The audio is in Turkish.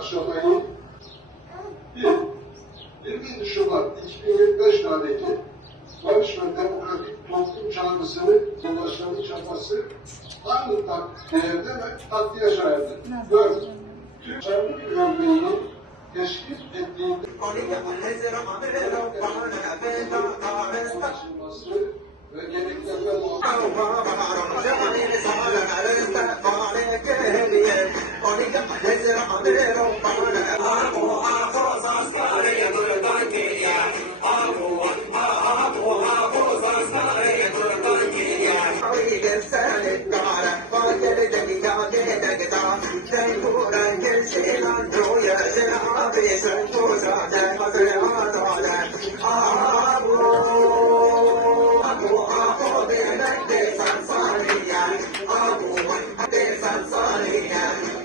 aşamayı 20 Şubat 2025 tarihli barış ve demokratik toplum çağrısını dolaşanın çabası aynı değerde ve tatlıya şayandı. 4. Türk Çarlık Örgütü'nün teşkil ettiğinde ulaşılması ve gereklerine Sansaria,